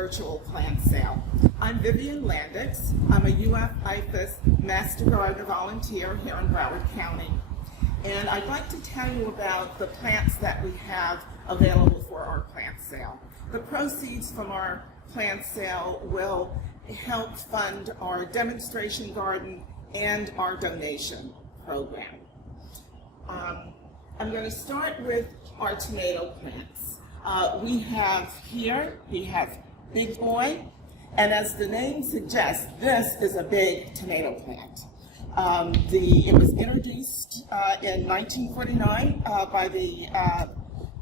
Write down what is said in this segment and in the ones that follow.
virtual plant sale. I'm Vivian Landix. I'm a IFAS Master Gardener volunteer here in Broward County. And I'd like to tell you about the plants that we have available for our plant sale. The proceeds from our plant sale will help fund our demonstration garden and our donation program. I'm going to start with our tomato plants. We have Big Boy, and as the name suggests, this is a big tomato plant. It was introduced in 1949 by the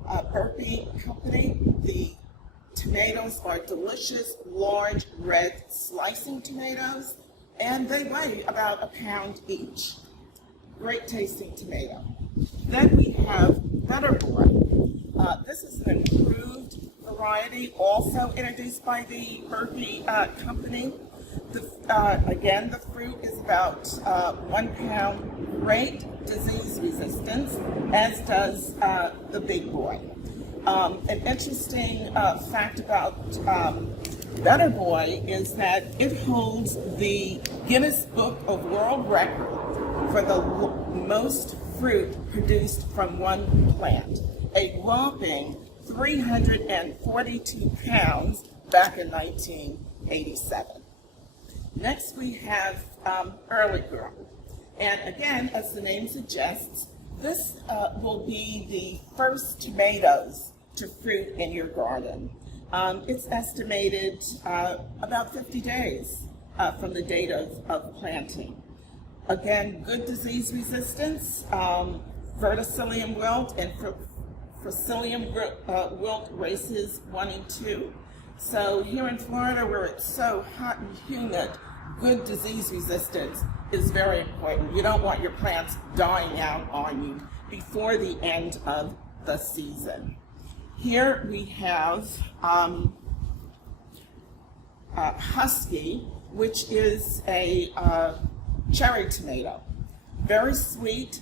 Butterboy company. The tomatoes are delicious, large, red slicing tomatoes, and they weigh about a pound each. Great tasting tomato. Then we have Butterboy. This is an improved variety, also introduced by the Butterboy company. Again, the fruit is about 1 pound. Great disease resistance, as does the Big Boy. An interesting fact about Butterboy is that it holds the Guinness Book of World Record for the most fruit produced from one plant, a whopping 342 pounds back in 1987. Next we have Early Girl. And again, as the name suggests, this will be the first tomatoes to fruit in your garden. It's estimated about 50 days from the date of planting. Again, good disease resistance, verticillium wilt and Facillium wilt races 1 and 2. So here in Florida, where it's so hot and humid, good disease resistance is very important. You don't want your plants dying out on you before the end of the season. Here we have Husky, which is a cherry tomato. Very sweet,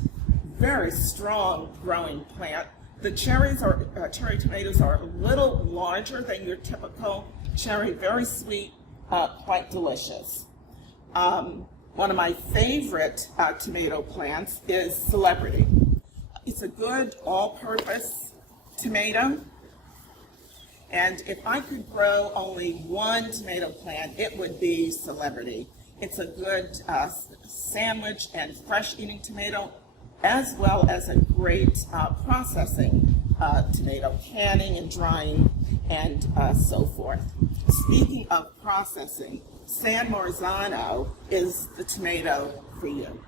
very strong growing plant. The cherry tomatoes are a little larger than your typical cherry, very sweet, quite delicious. One of my favorite tomato plants is Celebrity. It's a good all-purpose tomato, and if I could grow only one tomato plant, it would be Celebrity. It's a good sandwich and fresh eating tomato, as well as a great processing tomato, canning and drying and so forth. Speaking of processing, San Marzano is the tomato for you.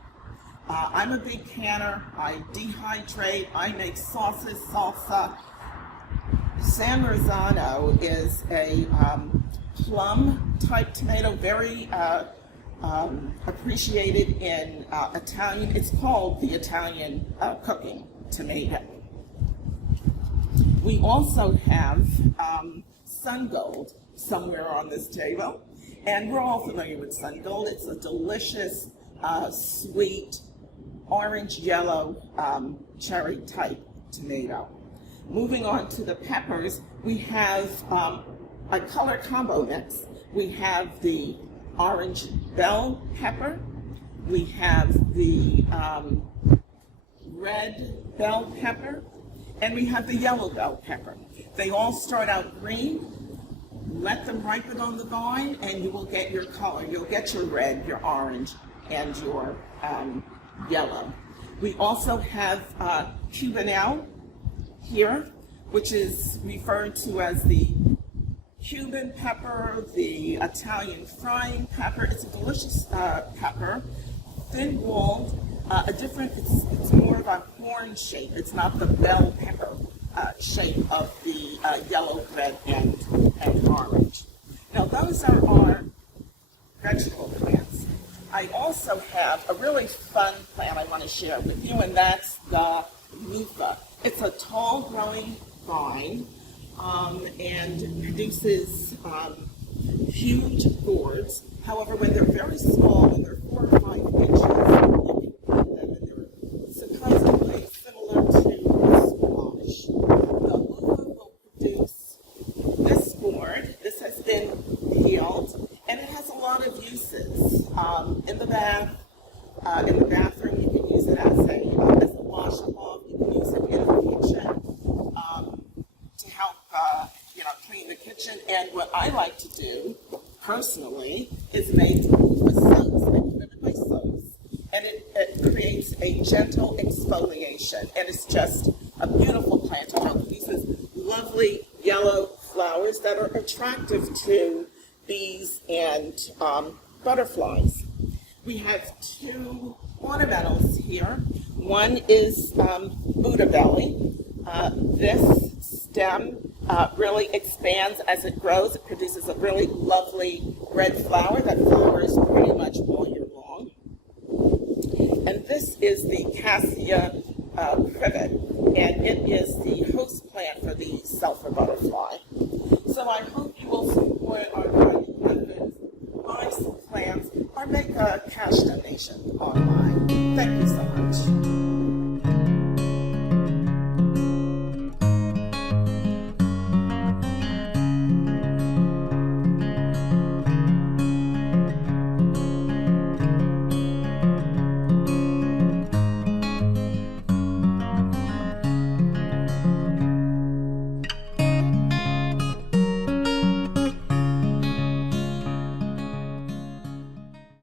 I'm a big canner. I dehydrate. I make sauces, salsa. San Marzano is a plum type tomato, very appreciated in Italian. It's called the Italian cooking tomato. We also have Sun Gold somewhere on this table, and we're all familiar with Sun Gold. It's a delicious, sweet, orange-yellow cherry type tomato. Moving on to the peppers, we have a color combo mix. We have the orange bell pepper, we have the red bell pepper, and we have the yellow bell pepper. They all start out green. Let them ripen on the vine and you will get your color. You'll get your red, your orange, and your yellow. We also have Cubanelle here, which is referred to as the Cuban pepper, the Italian frying pepper. It's a delicious pepper, thin-walled, it's more of a horn shape. It's not the bell pepper shape of the yellow, red, and orange. Now those are our vegetable plants. I also have a really fun plant I want to share with you, and that's the loofah. It's a tall growing vine and produces huge gourds. However, when they're very small, when they're 4 or 5 inches, you can plant them, and they're supposedly similar to squash. The loofah will produce this gourd. This has been bath, in the bathroom. You can use it as a washcloth. You can use it in the kitchen to help clean the kitchen. And what I like to do personally is make with soaps. I put it in my soaps, and it creates a gentle exfoliation, and it's just a beautiful plant. It produces lovely yellow flowers that are attractive to bees and butterflies. We have two ornamentals here. One is Buddha belly. This stem really expands as it grows. It produces a really lovely red flower that flowers pretty much all year long. And this is the Cassia privet, and it is the host plant for the sulfur butterfly. So I hope you will support our gardening methods, buy some plants, or make a cash donation online.